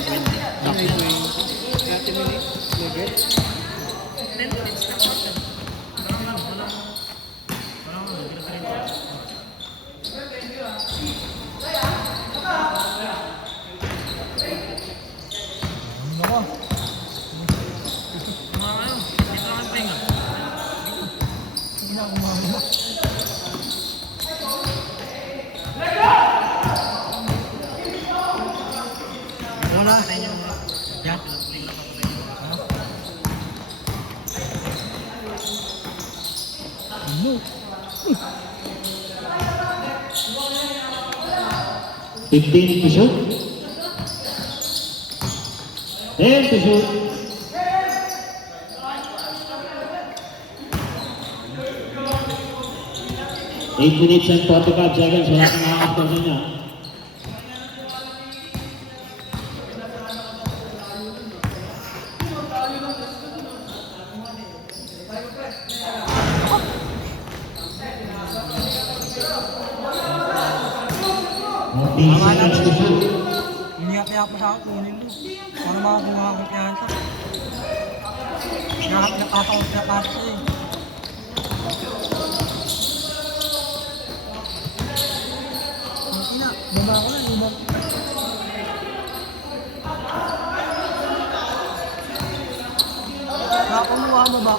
30 minutes. Nugget. 10 minutes na po. No. 15 to shoot. 10 to shoot. 8 minutes and 45 seconds. Wala kang nakakapag sa niya. Seconds to shoot. Iniyak-iyak pa sa akin, kunin mo. Para makakuha akong piyansa. Nakakaot na kasi eh. Ina, baba ko na, lumang. Nakakuha mo ba?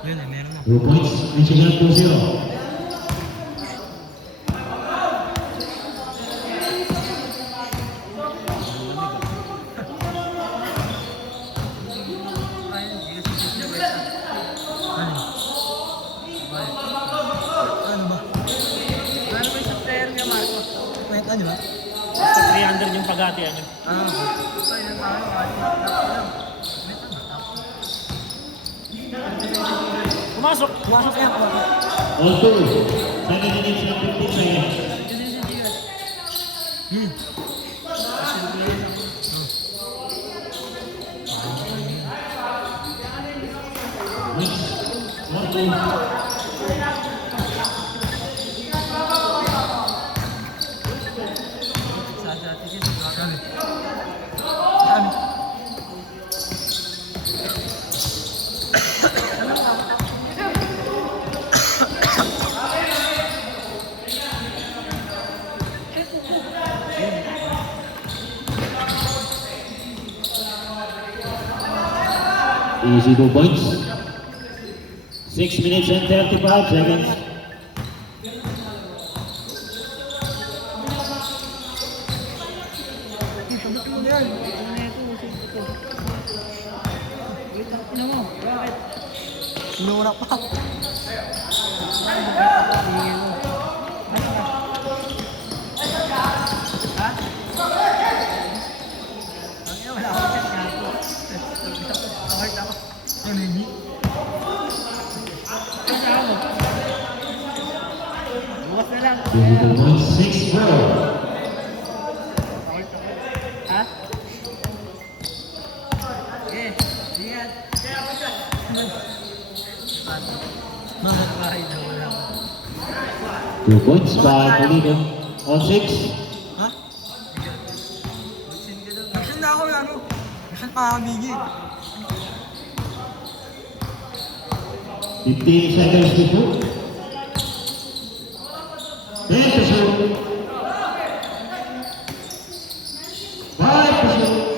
Meron na. 2 points. Michigan 2-0. Ano ba? Ano ba yung player niya, Marco? Kwenta niyo ba? Basta 300 yung pag-atian nyo. Pumasok! Pumasok yan. All two. 7 minutes and 15 seconds. One, two. Easy 2 points. 6 minutes and 35 seconds. Sinura pa. Bukas na lang. 6 bro. Ha? Eh, sige. Bakit bahay na wala? 2 points by Polino on 6. Ha? Action na ako ano? Action pa kamigi. 15 seconds to shoot. 10 to shoot. 5 to shoot.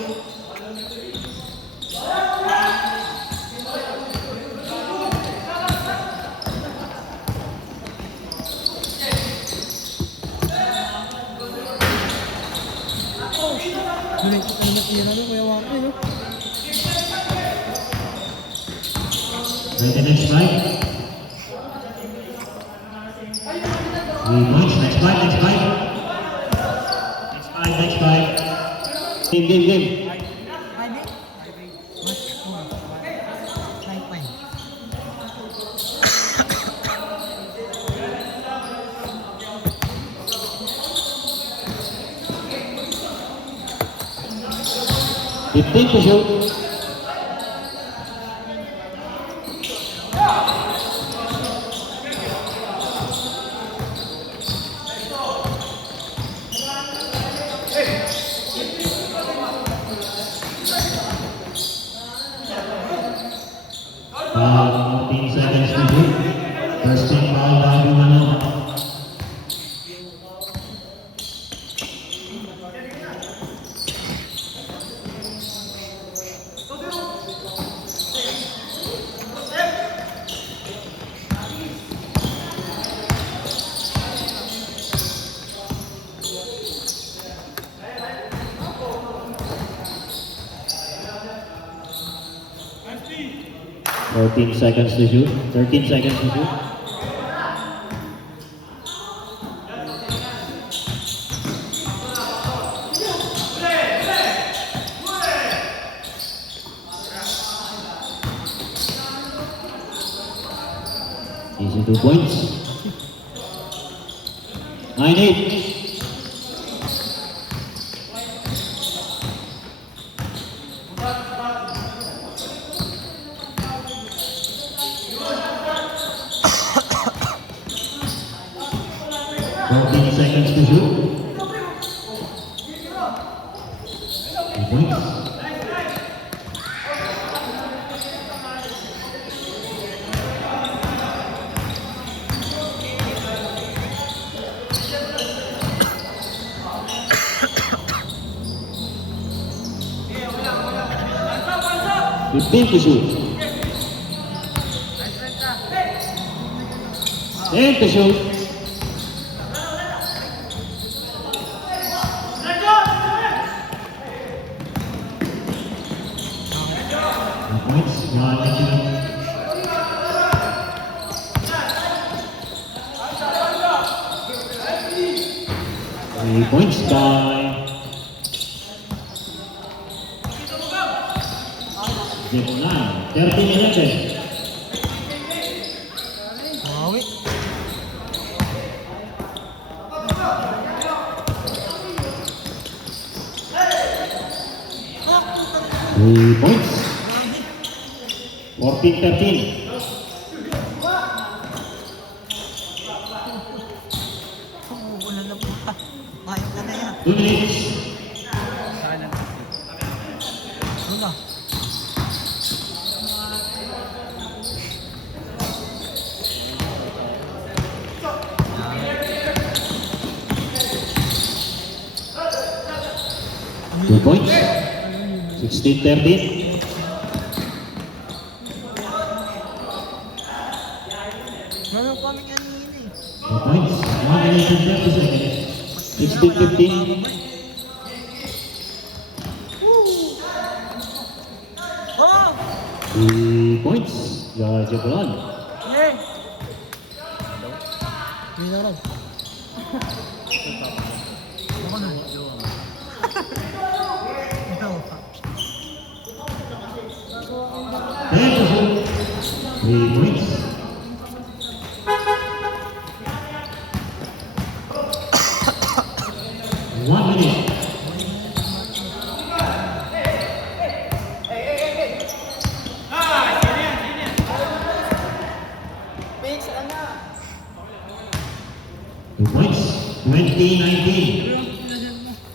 Dulit ko na tira no, kuya Waki no? The next fight. 3 points. Next fight. Next fight. Next fight. Next fight. Game. 15 to shoot. Foul, 14 seconds to shoot. First team foul by Bungalo. Fourteen seconds to shoot. 13 seconds to shoot. Easy 2 points. 9-8. Seconds to shoot. 2 points. Fifteen to shoot. 10 to shoot. Points, 3 points by 09, 13-11. Mawi. Three points. 14-13. Umuulan na po. Ayaw ka na yan. 2 minutes. Ano na? Two points. 16-13. Meron kami kanina eh. 2 points. 1 minute and 30 seconds. 16-15. Oh! 3 points. Georgia Bulan. Yeah! Hindi na rin. Ako na. Ikaw. 10 to shoot. 3 points. One minute. Two points. 20-19.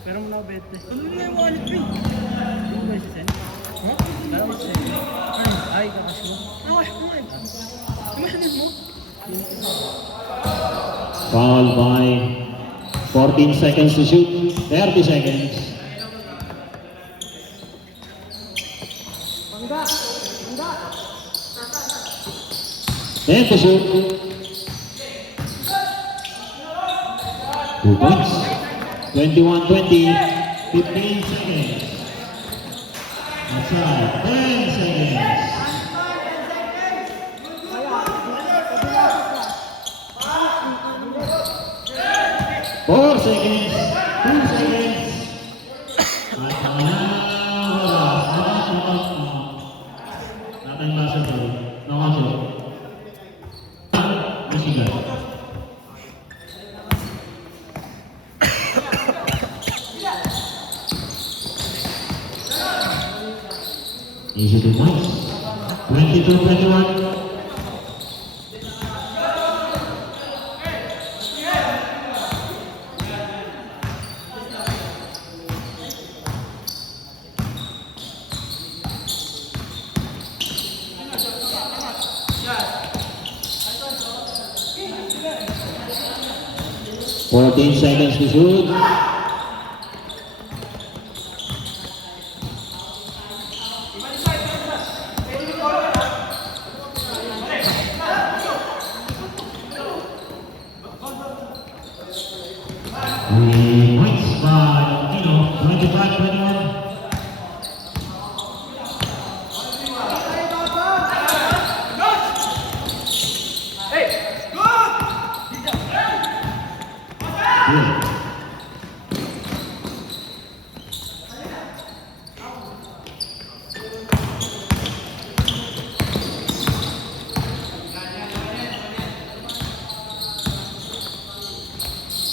Pero mo na bete. Ano na yung wallet ko eh? Yung ba si Sen? Ha? Pero mo si Sen. Ay, kakasyo. Nawash mo eh. Imahanin mo? Foul by 14 seconds to shoot. 30 seconds. Ten to shoot. 2 points. 21-20. 15 seconds. Outside. 10 seconds. Four seconds. 2 seconds. At wala. Natin basa to. Nakasyo. Michigan. Easy 2 points. 22-21. Fourteen seconds to shoot. Points by Aquino, 25-21. Good.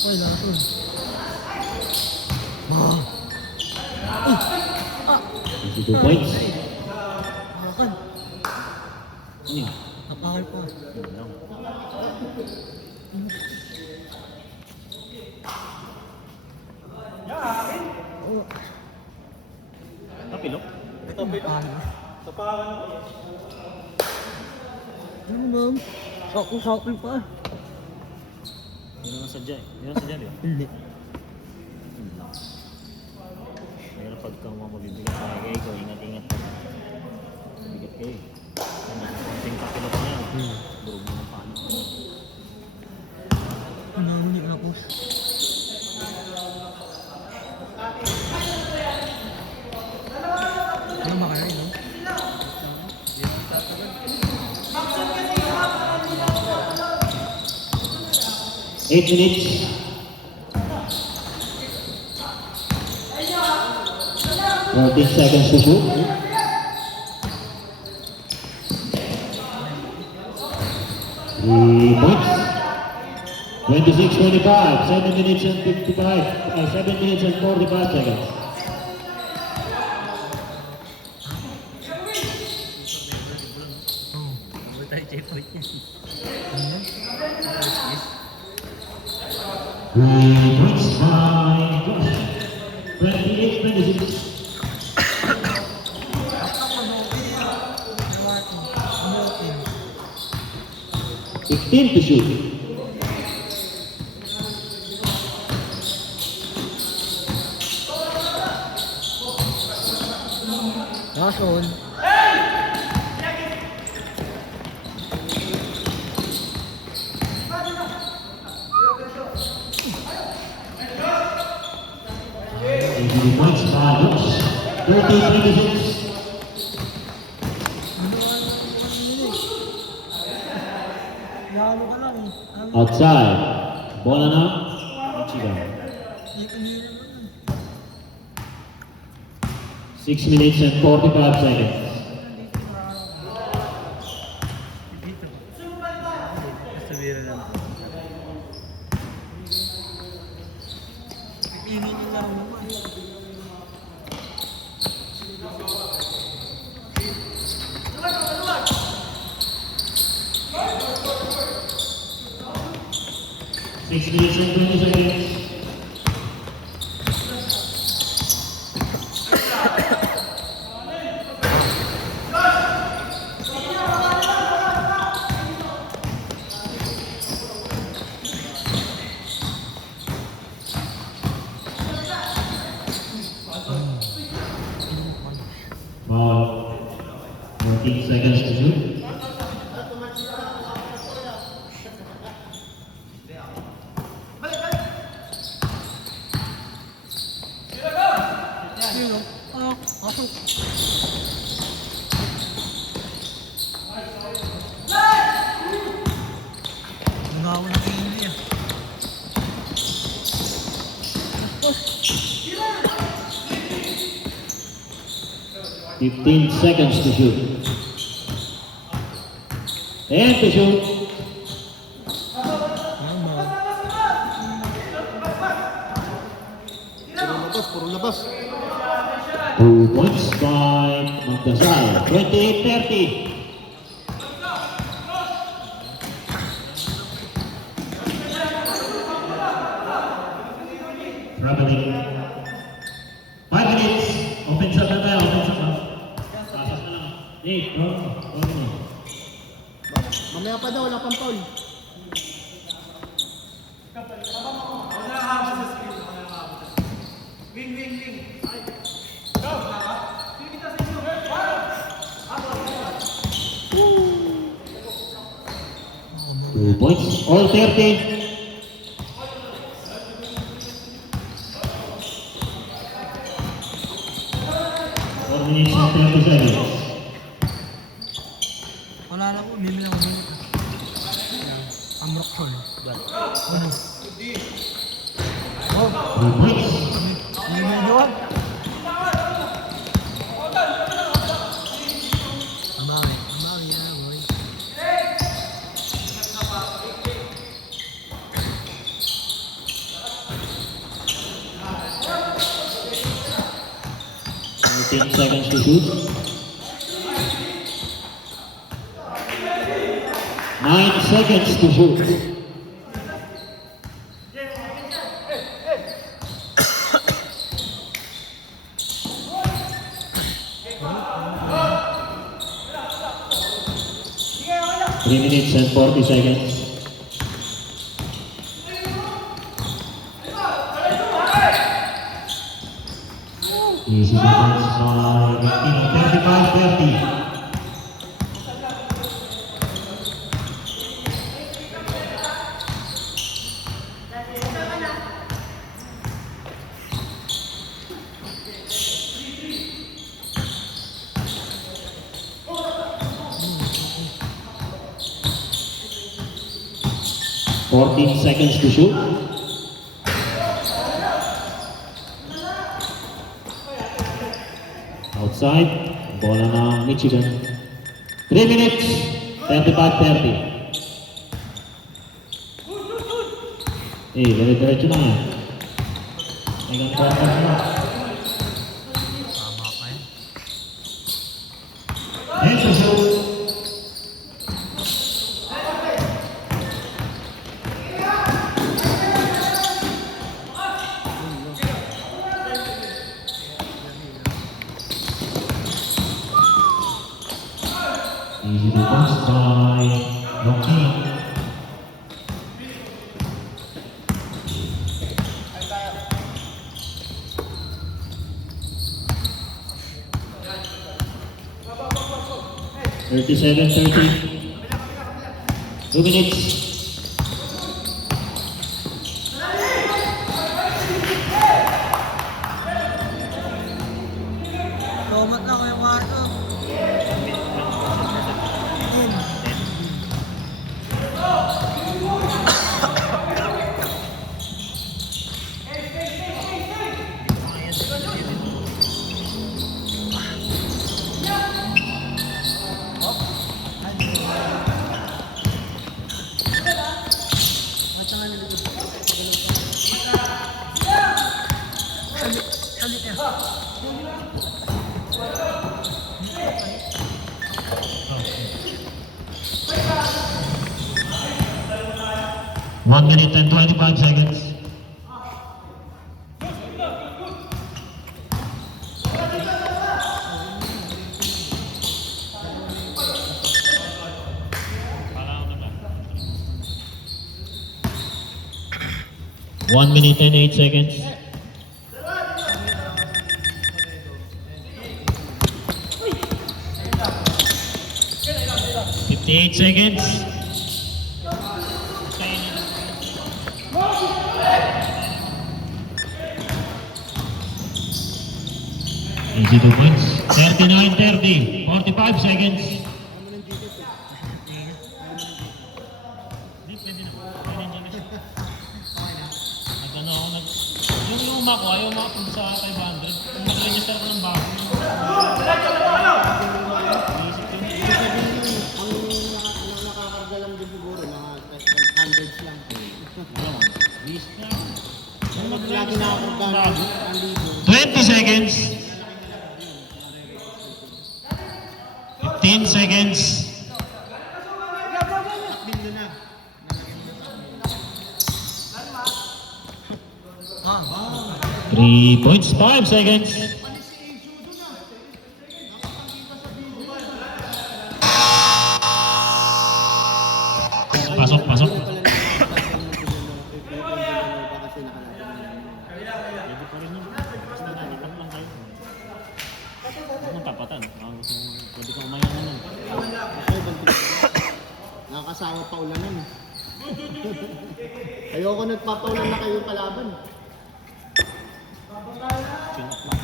Ay, lato. 22 points. Makan. Ano yun? Napakal pa. Yun lang. Tapilok? Napakal. Ano ma'am? Sakong-sakong pa. Yun naman sadya eh. Yun naman sadya, di ba? Hindi. Yun lang. Mayroon pagka mabibigat kaya ikaw, ingat-ingat ka. Bigat kayo. Konting tapilok na yan. Durog mo ng paano. Ano ni Apos? Ano makaray, no? 8 minutes. Fourteen seconds to shoot. Points. 26-25. 7 minutes and 55. 7 minutes and 45 seconds. Huwag tayo checkpoint niya. Points by Josh. 28-26. Fifteen to shoot. Rason. Points by Josh. 30-26. Lalo ka lang eh. Outside. Bola na. Michigan. 6 minutes and 45 seconds. Basta bira lang. Pipingin yung laro naman. Six minutes and 20 seconds. Ball. 14 seconds to shoot. Sino? Pasok. Nagawa na kayo hindi ah. 15 seconds to shoot. And to shoot. Puro labas. 2 points by Magdasal. 28-30. Traveling. 5 minutes. Offensive na tayo. Offensive na. Pasas na lang. Hey, bro. Mamaya pa daw, wala pang foul. Two points. All 30. Minutes and 30 seconds. Wala na po, bibili ako dito. Amrock ko eh. Ano? Oh, 2 points. bibili doon. Amawi na boy. Ten seconds to shoot. 9 seconds to shoot. Three minutes and 40 seconds. Easy defense by Victino, 35-30. Fourteen seconds to shoot. Outside, bola ng Michigan. 3 minutes, 35-30. Dire-diretso na yan. Hanggang quarters na. Tama ka yan. And to shoot. Easy to pass by Rocky. Thirty-seven, 30. 2 minutes. Tomat lang kayo kwarto. Salit yan. 1 minute and 25 seconds. One minute and 8 seconds. Fifty-eight seconds. Easy 2 points. 39-30. 45 seconds. Yung luma ko, ayaw makapunta sa 500. Kung mag-register ko ng bago. Ang nakakarga lang din siguro, mga hundreds lang. Wish na. Lagi nakakarga ng 1,000. 20 seconds. 15 seconds. Bildo na. Ah, 3 points, 5 seconds. Pasok, pasok. Pwede pa rin yun. Basta nalipat lang kayo. Huwag mong tapatan. Pwede kang umayanan nun. Nakakasawa pa ulanan. Ayoko nagpapaulan na kayo kalaban. Chin up lang.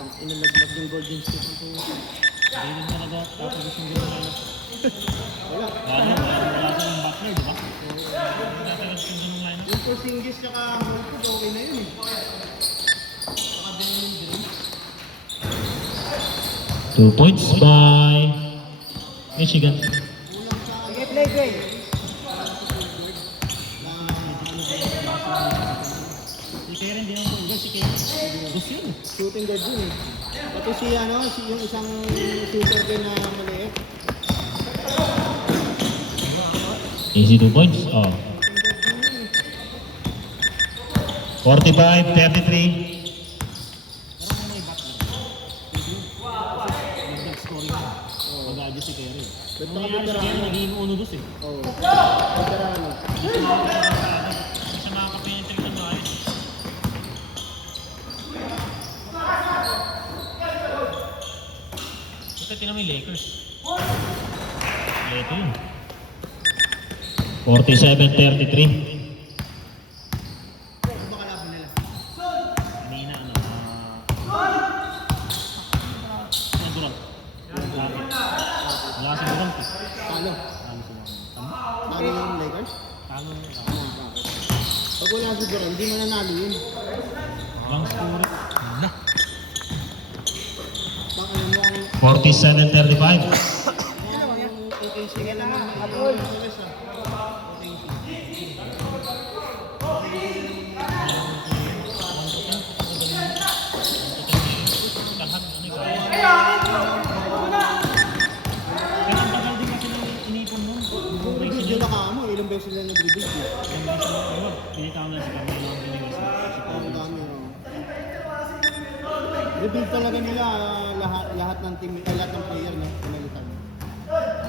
Ang inalaglag yung Golden State ang tuwa. Hindi rin talaga tapos gusto nyo na Wala. Lalo, wala sa yung Butler, di ba? Dati gusto nyo nung lineup. Yung Porzingis tsaka Horford, okay na yun eh. Tsaka Draymond Green. 2 points by Michigan. Kulang sa... sige, play, play. Si Karen, di naman po. Si Karen. Gusto yun. Shooting guard yun eh. Pati si ano, yung isang shooter din na maliit. Easy 2 points. Oh. 45-33. Parang may Butler. Mag-scoring na. Mag-adjust si Karen. Nung nangyari si Karen, naging uno dos eh. Oo. Veterano. Kasi makakapenetrate ng ayos. Ito, tinan mo yung Lakers. Ito yun. 47-33. Ano ba kalaban nila? Kanina, Durant. Lapit. Wala si Durant eh. Talo. Talo sila. Tama? Talo yung Lakers? Talo. Bakit? Pag wala si Durant, hindi mananalo yun. Walang score. Wala. Bak ano mo ang... 47-35. AKC ka naman. Apol. Lahat, ano yung kaya. Kaya ang tagal din kasi nung inipon nun. Kung video na ka mo, ilang beses na nag-review. Pinitama lang si Camilo ang pinigas. Ang dami, oh. Rebuild talaga nila lahat ng team, lahat ng player, no? Pinalitan.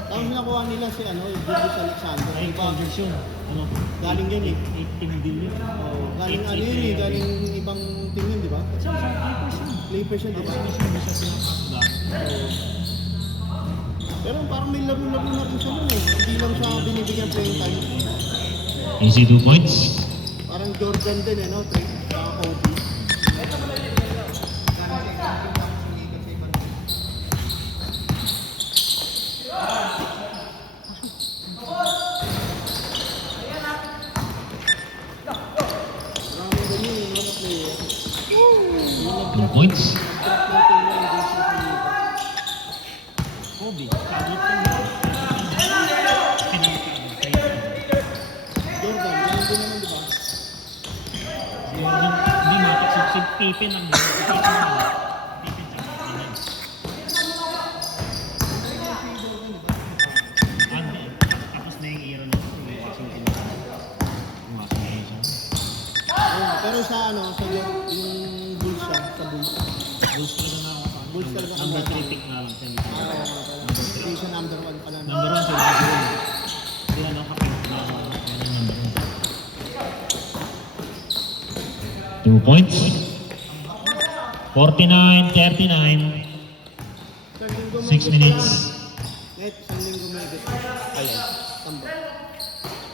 Tapos nakuha nila si ano, yung Julius Alexander. Ay, Diba? conversion. Ano? Galing yun eh. 18 billion. Oh, galing ano yun eh, galing ibang team yun, di ba? Clippers yun, di ba? Pero parang may laro-laro na rin siya nun eh. Hindi lang siya binibigyan playing time. Easy 2 points. Parang Jordan din eh, no? Saka Kobe. Maraming ganyan eh, mga player. 2 points. Draft ng team na hindi siya pinili. Kobe. Tablet ko yun. Jordan, ganun din naman, di ba? Hindi matik. Si Pippen ang yun. Pippen ang yun. Pippen sa ganyan. Tapos na yung era nito. Yung Washington. Yung Washington. Ayun, pero sa ano, sa yung Bulls siya, sa Bulls. Bulls talaga na ako. Bulls talaga ang Number dati. 3 pick na lang sa nito. Hindi siya number 1 pala. Number 1 sa Washington. Hindi na nakapit na ako. Yan ang number 1. 2 points. 49-39. Isang linggo 6 minutes. Net, isang linggo may get. Alin? Tamba.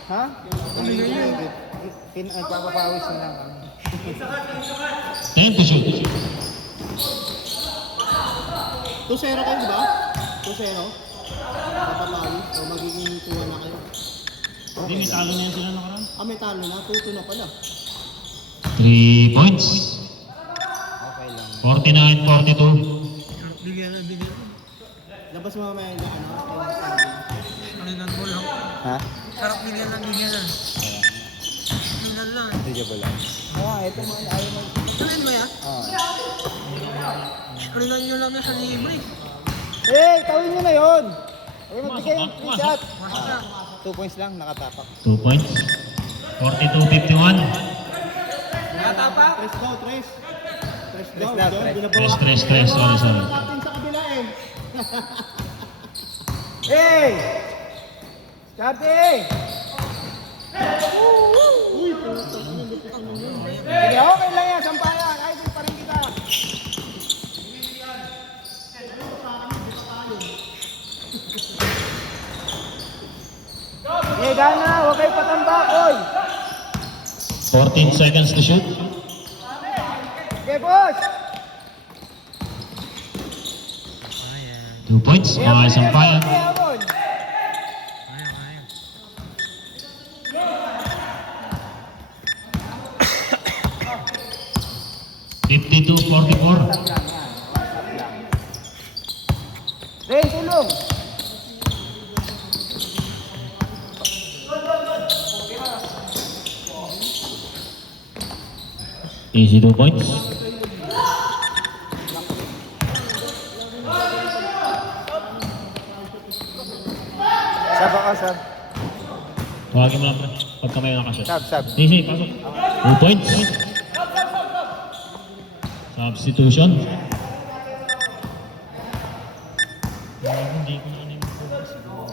Ha? Isang linggo may get. Nagpapapawis na lang. 10 to shoot. 2-0 kayo, di ba? 2-0. Papapawi. O magiging 2 na kayo. Hindi, may talo na yan sila nakaraan. Ah, may talo na. 2-2 na pala. 3 points. Okay lang. 49-42. Bigyan na, bigyan. Labas mo mamaya na ano. Ano yung nandun lang? Ha? Sarap bigyan lang, bigyan lang. Ano lang. lang. Eligible lang. Ah, ito mga ayaw mo. Sabihin mo yan? Screenan nyo lang na sa libre. Tawin nyo na yun! Ay, magbigay yung free shot. Masok lang. 2 points lang, nakatapak. 2 points. 42-51. Natapak? Tres daw, tres. Tres daw, John. Tres. Sorry. Natin sa kabila eh. Hey! Scotty! Uy, puto. Sige, okay lang yan. Sampayan. Idol pa rin kita. Sige, gana. Huwag kayo patambak, oy. 14 seconds to shoot. Sige, boss. 2 points. Okay, sampayan. Sige, Amon. Kaya, kaya. 52-44. Ren, tulong. Easy 2 points. Sab ako, sab. Tawagin mo lang pagka may nakashot. Sab. Easy, pasok. 2 points. Substitution. Hindi ko na ano yung focus siguro.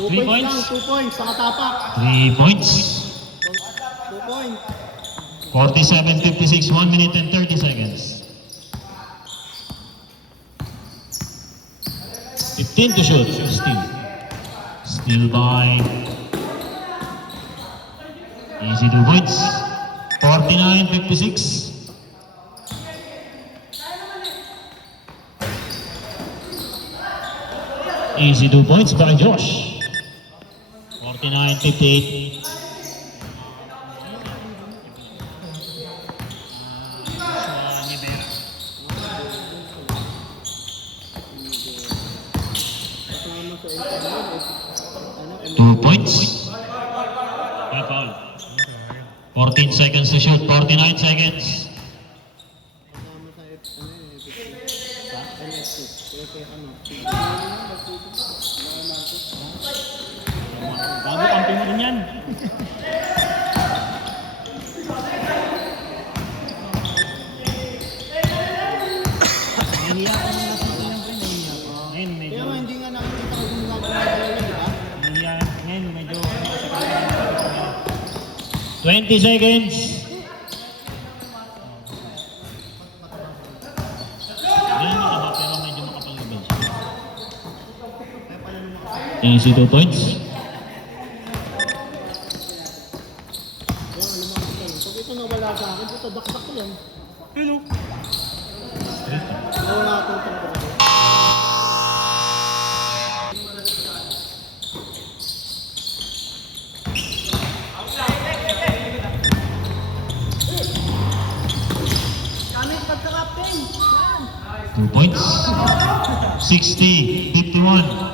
Two 3 points points. lang, 2 points. Nakatapak. 3 points. 2 points. 47-56, 1 minute and 30 seconds. 15 to shoot. Still by. Easy 2 points. 49-56. Easy 2 points by Josh. 49-58. Kasama sa internet. 2 points. May foul. 14 seconds to shoot. 49 seconds. Kasama sa Bago kampi mo rin yan. Nahiya ka nung nakita yan, pre. Nahiya ka. Ngayon, medyo... Kaya nga hindi nga nakikita ko kung nagagawa yun, di ba? Nahiya. Ngayon, medyo... 20 seconds. Ganyan mataba pero medyo makapal-label siya. Easy 2 points. Kaya nga lumakas ka yun. Pag ito nawala sa akin, ito dakdak ko yan. Hello. Nawala ako itong ko. Gamit pagka-captain. Yan. 2 points. 60-51.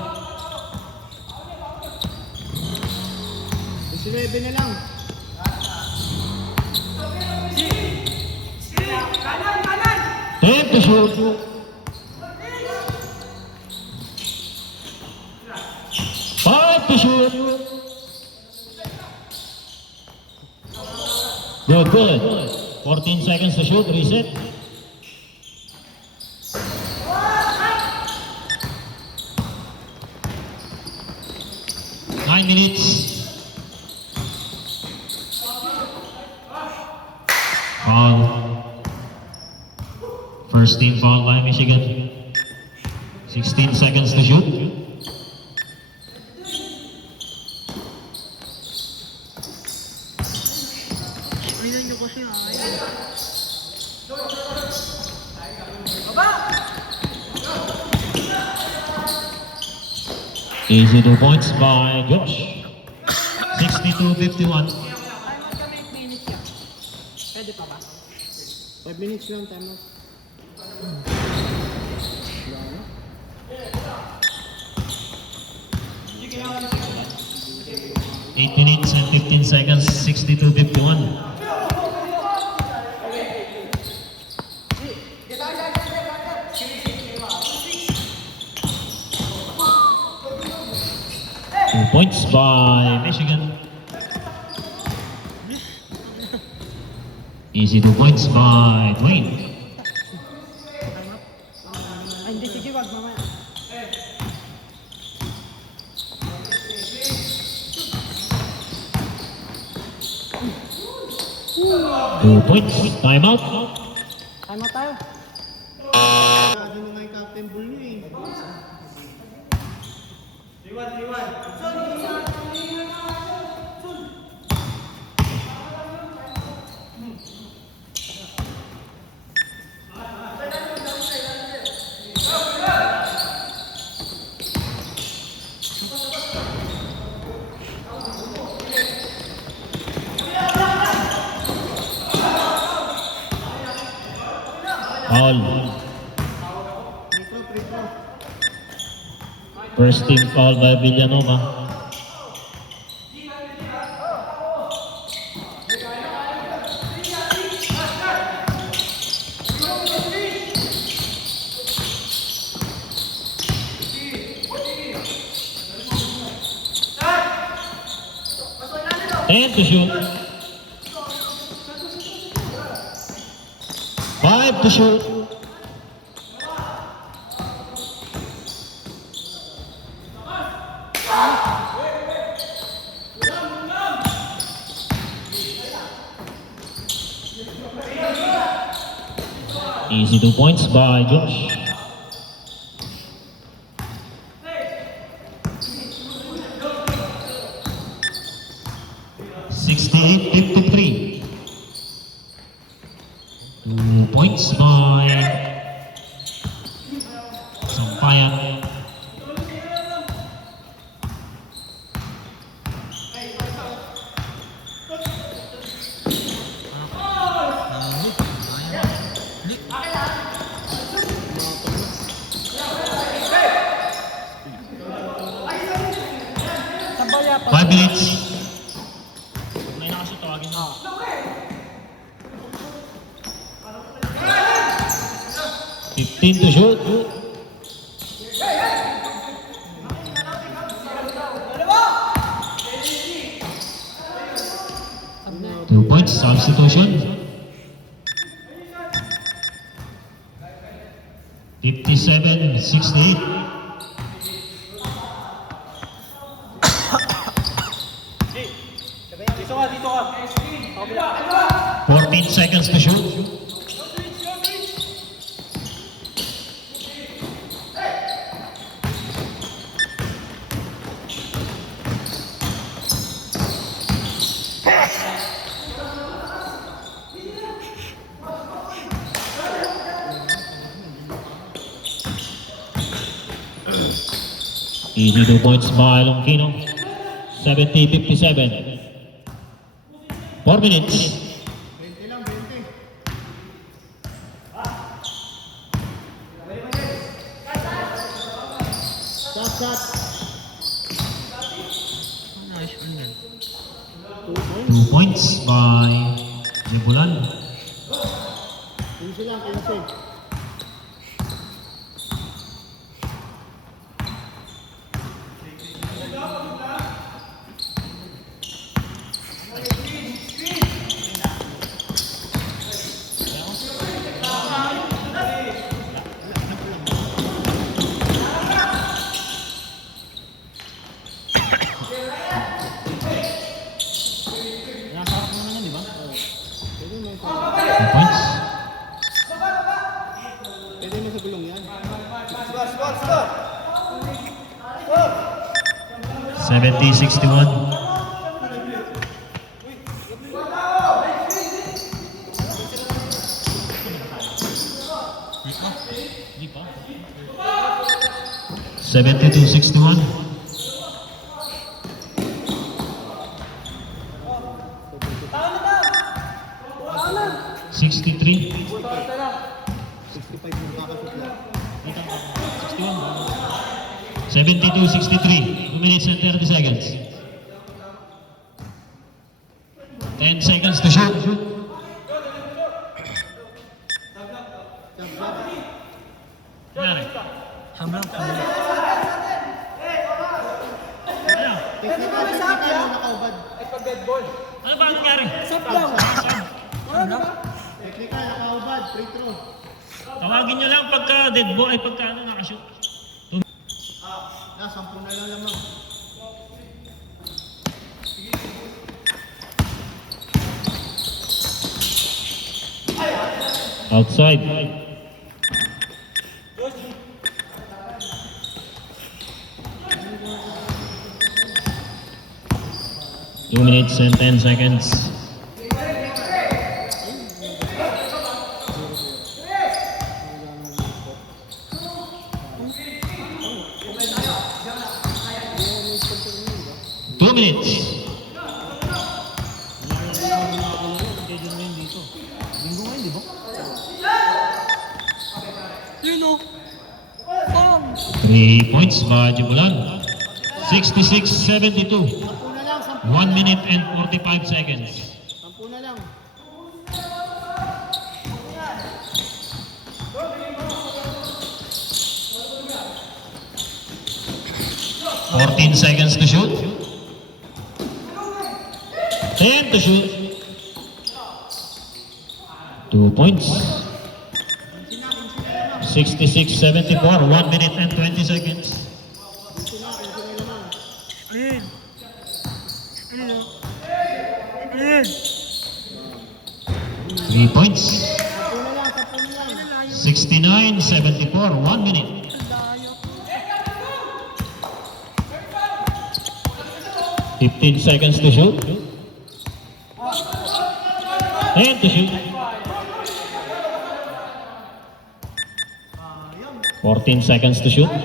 19 na lang. Time to shoot. 5 to shoot. Good. 14 seconds to shoot. Reset. Nine minutes. Foul. First team foul by Michigan. 16 seconds to shoot. Screenan nyo kasi ay. Easy 2 points by Josh. 62-51. 5 minutes lang, time out. 8 minutes and 15 seconds, 62-51. Points by Michigan. Easy 2 points by Dwayne. Ay, hindi. Sige, wag mamaya. Two points. Timeout. Time out tayo. Ano na nga yung Captain Bull niyo eh. Foul. Free throw. First team foul by Villanova. And to shoot. 5 to shoot. Easy 2 points by Josh. (68-53). 2 points by Sampayan. Sabaya pa. 5 minutes. May na kasi tawagin mo. 15 to shoot. Two points substitution. 57-68. Dito ka, dito ka. 14 seconds to shoot. Easy 2 points by Longkino. 70-57. 4 minutes. 20 lang, 20. Shot. Nice one yan. 2 points by Jibulan. 15 lang, 15. Nakasarap mo naman yan, di ba? Pwede mo 2 points. pwede mo sa gulong yan. 70-61. Di pa. 72-61. 63. 65 yung kakasot lang. Dito ang 61 ba? 72-63. 2 minutes and 30 seconds. 10 seconds to shoot. Nangyari. Hamlang. Technical nakaubad. Ano ba ang nangyari? Hamlang. Technical nakaubad. Free throw. Tawagin nyo lang pagka dead ball ay pagka ano nakashoot. 10 na lang lamang. Outside. Two minutes and 10 seconds. Two minutes. Schedule mo yun dito. Linggo ngayon, di ba? Yun o. Bang! 3 points by Jibulan. 66-72. 10 na lang. 1 minute and 45 seconds. 10 na lang. Fourteen seconds to shoot. 10 to shoot. 2 points. 66-74. 1 minute and 20 seconds. Ayun. Ayun o. Ayun. 3 points. 10 na lang. 69-74. 1 minute. Ang layo. 15 seconds to shoot. 10 to shoot. 14 seconds to shoot. 1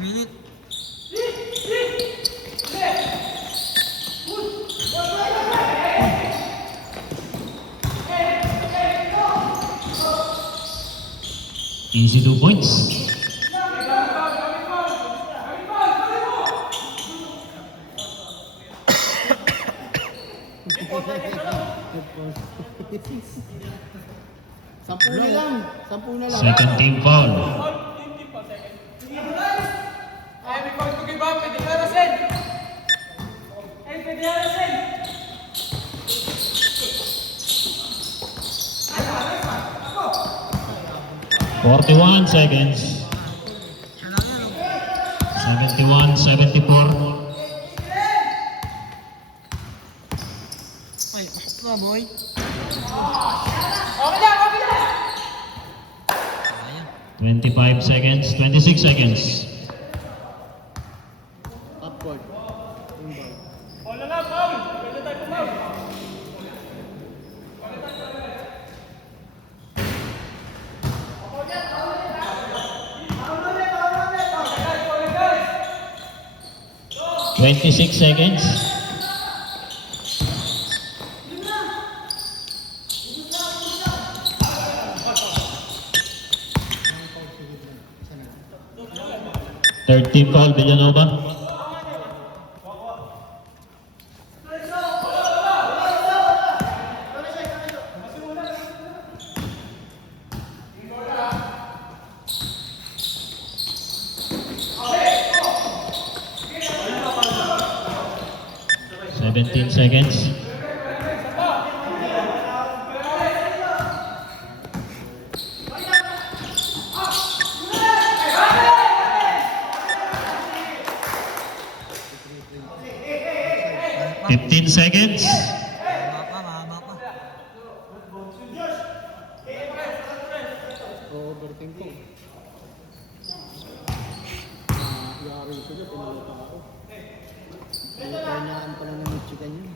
minute. Easy 2 points. Sampu na lang. 10 na lang. Second team foul. Forty-one seconds. Siya lang yan o. 71-74. Ay, pasok na boy. Ayan. 25 seconds. 26 seconds. Upward. Inbound. 26 seconds. Third team foul, Villanova. Seventeen seconds. Fifteen seconds. Mahaba pa. Overthink ko. Yari sila, pinalata ako. Pinatanyaan pala ng Michigan yun.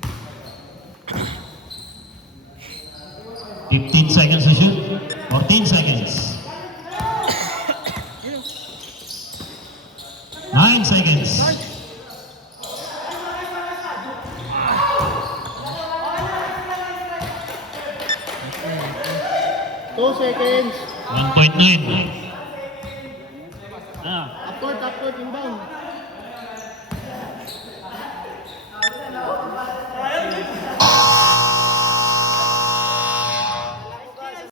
15 seconds to shoot. 14 seconds. 9 seconds. Two seconds. 1.9. Ah, Up court, inbound.